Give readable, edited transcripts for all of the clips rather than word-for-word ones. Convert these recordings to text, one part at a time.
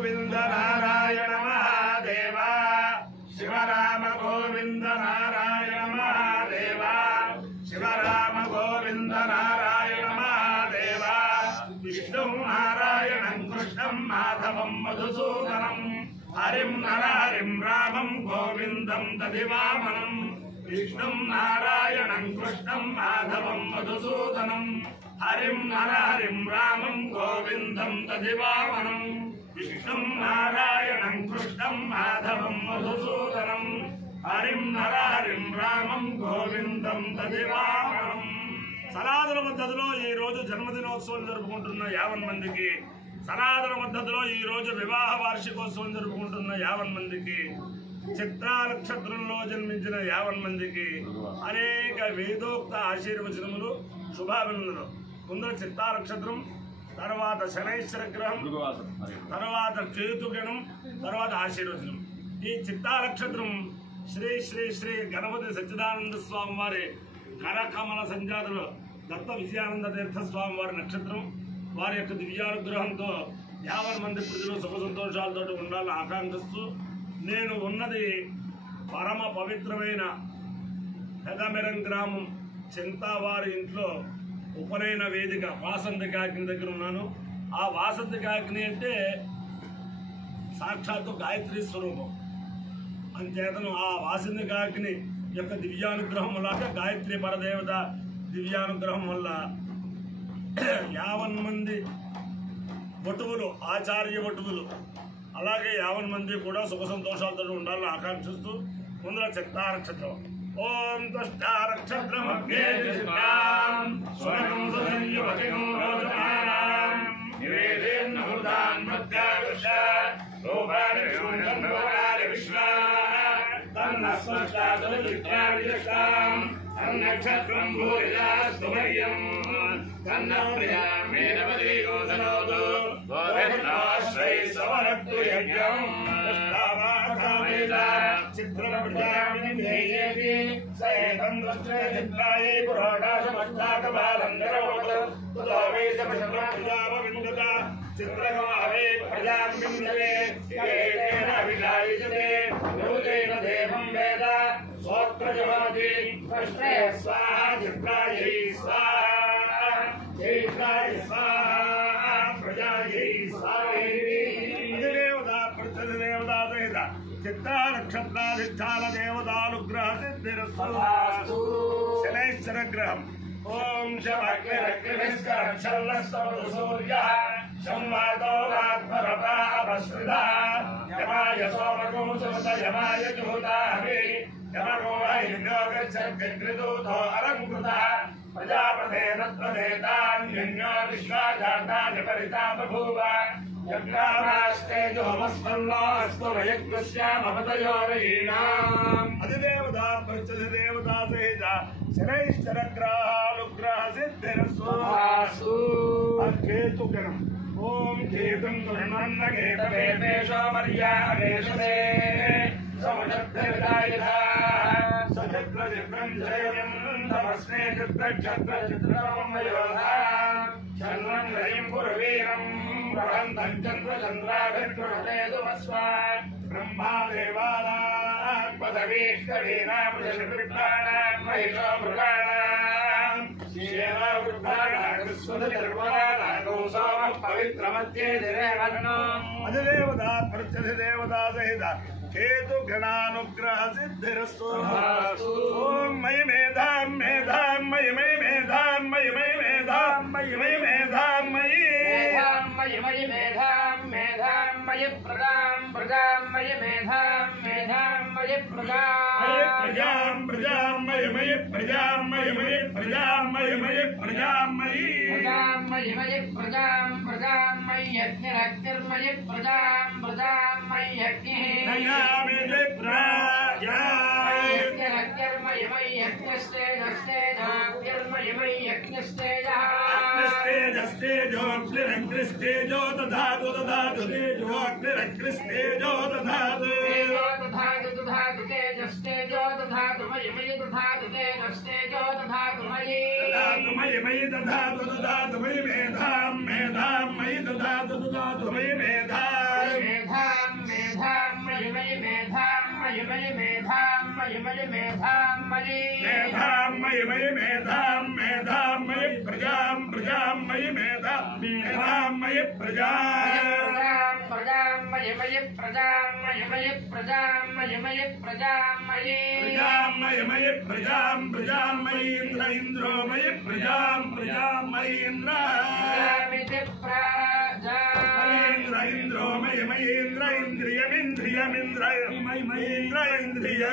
గోవింద నారాయణ మహాదేవ శివరామ గోవింద నారాయణ మహాదేవ శివరామ గోవింద నారాయణ మహాదేవ విష్ణు నారాయణం కృష్ణం మాధవం మధుసూదనం హరిం నరహరిం రామం గోవిందం దధివామనం విష్ణు నారాయణం కృష్ణం మాధవం మధుసూదనం హరిం నరహరిం రామం గోవిందం దధివామనం విష్ణు నారాయణం కృష్ణం మాధవం మధుసూదనం హరిం నరహరిం రామం గోవిందం దధివామనం. సనాతన పద్ధతిలో ఈ రోజు జన్మదినోత్సవం జరుపుకుంటున్న 50 మందికి, సనాతన పద్ధతిలో ఈ రోజు వివాహ వార్షికోత్సవం జరుపుకుంటున్న 50 మందికి, చిత్రా నక్షత్రంలో జన్మించిన 50 మందికి అనేక వేదోక్త ఆశీర్వచనములు, శుభాభినందనలు. ముందర చిత్తా నక్షత్రం, తర్వాత శనైశ్వర గ్రహం, తర్వాత కేతుగణం, తర్వాత ఆశీర్వచనం. ఈ చిత్తా నక్షత్రం శ్రీ శ్రీ శ్రీ గణపతి సచ్చిదానంద స్వామి వారి కరకమల సంజాతులు దత్త విజయానంద తీర్థ స్వామి వారి నక్షత్రం. వారి యొక్క దివ్యానుగ్రహంతో 50 మంది ప్రజలు సుఖ సంతోషాలతో ఉండాలని ఆకాంక్షిస్తూ, నేను ఉన్నది పరమ పవిత్రమైన పెదమెరం గ్రామం చింతావారి ఇంట్లో ఉపనయన వేదిక వాసంతి కాకిని దగ్గర ఉన్నాను. ఆ వాసంతి కాకిని అంటే సాక్షాత్తు గాయత్రి స్వరూపం. అంచేతను ఆ వాసంతి కాకిని యొక్క దివ్యానుగ్రహం వల్ల, గాయత్రి పరదేవత దివ్యానుగ్రహం వల్ల 50 మంది వటువులు, ఆచార్య వటువులు, అలాగే 50 మంది కూడా సుఖ సంతోషాలతో ఉండాలని ఆకాంక్షిస్తూ ముందర చిత్తా నక్షత్రం. ఓం తుష్టా నక్షత్రం నక్షత్రం భూరిజాస్తుమయ్యం తన్నప్రియా మేనవదే గోధనోదు గోధనాశ్రై సవరత్తు యజ్ఞం చిత్రప్రజామితి సయేతం దృష్టే చిత్రాయే పురోడాశమష్టాకబాలం నిరవతు తతో వేషప్రజాపవిందత చిత్రగమావే ప్రజాం విందతే ఏకేన అభిలాయిజతే యోగేన దేవం వేద స్వోత్రజమతి కృష్ణే స్వాహా చిత్రాయై స్వాహా చైత్రాయ స్వాహా ప్రజాయై స్వాహా. దేవతా ప్రతిదేవతా సహిత చిత్తా నక్షత్రాధిష్టాన దేవతానుగ్రహ సిద్ధిరస్తు. శనైశ్వర గ్రహం. ఓం శమగ్నిరగ్నిస్కరక్షల్లస్తవతు సూర్యః సంవాదో రాత్మరపాపస్రిధః యమాయ సోమగోసుత యమాయ జూతాహి యమగో హైర్యోగచ్చగ్నిదూతో అలంకృతః ప్రజాపతేన త్వదేతాన్యన్యో విశ్వాజాతాని పరితా బభూవ యజ్ఞామాస్తేజోమస్మన్నోऽస్తు వయజ్ఞస్యామపతయోరయీణాం. అధిదేవతా ప్రత్యధిదేవతా సహిత శనైశ్వర గ్రహానుగ్రహ సిద్ధిరస్తు. కేతుగణం. ఓం కేతుం దుర్మన్న కేతవేషో మర్యావేషతే సమశబ్దవిదాయథా సచిత్ర చిత్రం జయం తమస్మే చిత్ర క్షత్ర చిత్రమయోధా చంద్రం రయం పురవీరం ప్రహంతం చంద్ర చంద్రాభిర్గృహేతుమస్మాన్ బ్రహ్మా దేవానాం పదవీష్కవీనాం ప్రజానాం మహిషో మృగాణాం శేనా వృద్ధానాం కృష్ణధర్మనాగో సోమః పవిత్రమత్యేదిరేవన్నో. అధిదేవతా ప్రత్యధిదేవతా సహిత కేతు గణానుగ్రహ సిద్ధిరస్తు. ఓం మయి మేధాం మేధాం మయి మయి మేధాం మయి మయి మేధాం మయి మయి మేధాం మయి మయి మయి మేధాం మేధాం మయి ప్రజాం ప్రజాం మయి మేధాం మేధాం మయి ప్రజాం ప్రజాం మయి మయి ప్రజాం మయి మయి ప్రజాం మయి మయి ప్రజాం మయి ప్రజాం మయి మయి ప్రజాం ప్రజాం మయి యజ్ఞరగ్నిర్మయి ప్రజాం ప్రజాం మయి యజ్ఞః నయామితి ప్రజాయజ్ఞరగ్నిర్మయి మయి యజ్ఞస్తేజస్తేజాగ్నిర్మయి మయి యజ్ఞస్తేజః అగ్నిస్తేజస్తేజోగ్నిరగ్నిస్తేజో దధాతు దధాతు తేజోగ్నిరగ్నిస్తేజో దధాతు దధాతు దధాతు తేజస్తేజో దధాతు మయి మయి దధాతు తేజస్తేజో దధాతు మయి దధాతు మయి మయి దధాతు దధాతు మయి మేధాం మేధాం మయి దధాతు దధాతు మయి మేధాం मयि मेधां मयि मयि मेधां मयि मेधां मयि मयि मेधां मेधां मयि प्रजां प्रजां मयि मेधां मेधां मयि प्रजां प्रजां मयि मयि प्रजां मयि मयि प्रजां मयि मयि प्रजां मयि प्रजां प्रजां मयि इन्द्र इन्द्रो मयि प्रजां प्रजां मयि इन्द्र इन्द्र इन्द्रो मयि मयि इन्द्र इन्द्रियमिन्द्रियमिन्द्र मयि मयि इन्द्र इन्द्रिय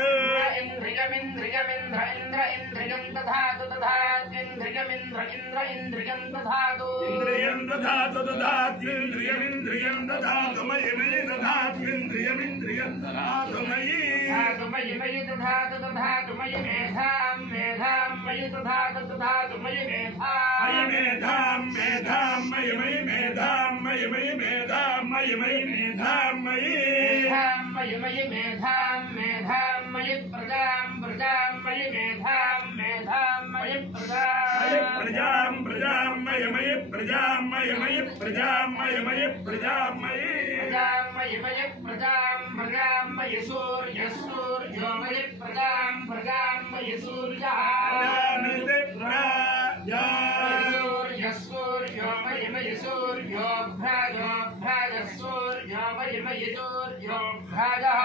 इन्द्रियमिन्द्रियमिन्द्र इन्द्र इन्द्रियं दधातु दधात्विन्द्रियमिन्द्र इन्द्र इन्द्रियं दधातु इन्द्रियं दधातु दधात्विन्द्रियमिन्द्रियं दधातु मयि मयि दधात्विन्द्रियमिन्द्रियं दधातु मयि मयि दधातु दधातु मयि मेधां मेधां मयि दधातु दधातु मयि मेधां मेधां मयि मयि मेधां मयि मयि मेधां मयि मयि मेधां मयि मयि मेधां मेधां मयि प्रजां प्रजां मयि मेधां मेधां मयि प्रजां प्रजां मयि मयि प्रजां मयि मयि प्रजां मयि मयि प्रजां मयि मयि मयि प्रजां प्रजां मयि सूर्य सूर्यो मयि प्रजां प्रजां मयि सूर्यः सूर्यो मयि मयि सूर्यो भ्राजो भ्राज सूर्यो मयि मयि सूर्यो भ्राजः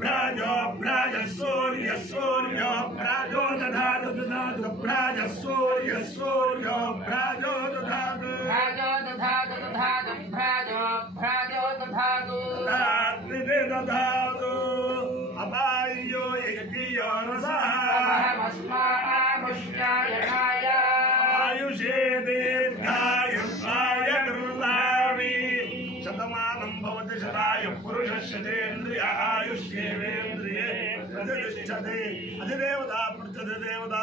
भ्राजो भ्राज सूर्य सूर्यो भ्राजो दधातु दधातु भ्राज सूर्य सूर्यो भ्राजो दधातु भ्राजो दधातु दधातु भ्राजो भ्राजो दधातु दधातु अपायो यज्ञो रसः अहमस्मामुष्यायणाय आयुषे दीर्घायुष्याय कृतामि शतमानं भवति शताय पुरुषस्येन्द्रिय आयुष्येवेन्द्रिये प्रतिष्ठते अधिदेवता प्रत्यधिदेवता